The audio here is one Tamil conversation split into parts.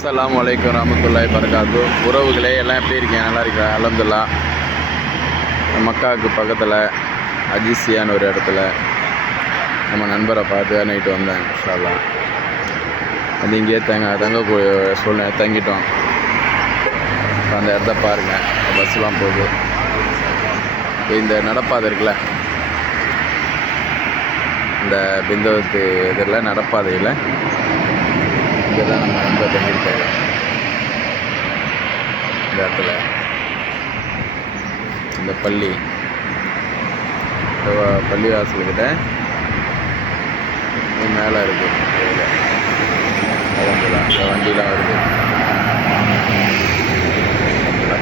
அஸ்ஸலாமு அலைக்கும் ரஹ்மத்துல்லாஹி பரகாத்து. உறவுகளே எல்லாம் எப்படி இருக்கீங்க? நல்லா இருக்கேன் அல்ஹம்துலில்லாஹ். மக்காவுக்கு பக்கத்தில் அஜிசியான்னு ஒரு இடத்துல நம்ம நண்பரை பார்த்து நைட்டு வந்தேன். இன்ஷா அல்லாஹ் அது இங்கேயே தங்கக்கூடிய சூழ்நிலை தங்கிட்டோம். அந்த இடத்த பாருங்கள், பஸ்லாம் போகுது. இந்த நடப்பாதை இருக்குல்ல, இந்த பிந்தவத்து இதில் நடப்பாதையில் இங்கே தான் நம்ம நண்பர் தங்கியிருக்காரு. இந்த இடத்துல இந்த பள்ளிவாசல்கிட்ட மேலே இருக்குது. இதில் அந்த வண்டிலாம் வருது.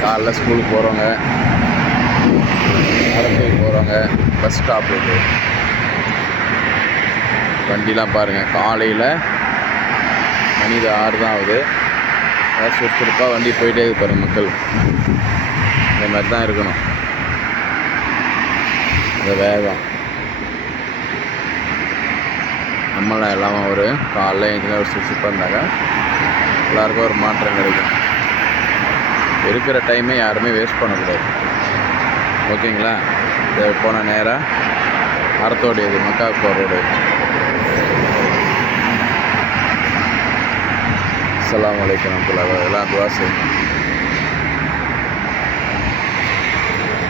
காலைல ஸ்கூலுக்கு போகிறவங்க, நடத்துக்கு போகிறவங்க, பஸ் ஸ்டாப் இருக்குது. வண்டிலாம் பாருங்கள், காலையில் மணி 6 தான் ஆகுது. அதாவது சுறுசுறுப்பாக வண்டி போயிட்டே இருக்கு பாருங்கள். மக்கள் இந்த மாதிரி தான் இருக்கணும், இந்த வேகம். நம்மளாம் எல்லாமே ஒரு காலைல எங்கேயும் ஒரு சுறுசுறுப்பாக இருந்தாங்க எல்லாருக்கும் ஒரு மாற்றம் கிடைக்கும். இருக்கிற டைமே யாருமே வேஸ்ட் பண்ணக்கூடாது, ஓகேங்களா? இதை போன நேராக அறத்தோடையது மக்காவுக்கு ரோடு. அஸ்ஸலாமு அலைக்கும் வரஹ்மத்துல்லாஹி. எல்லாம் துஆ செய்யுங்க.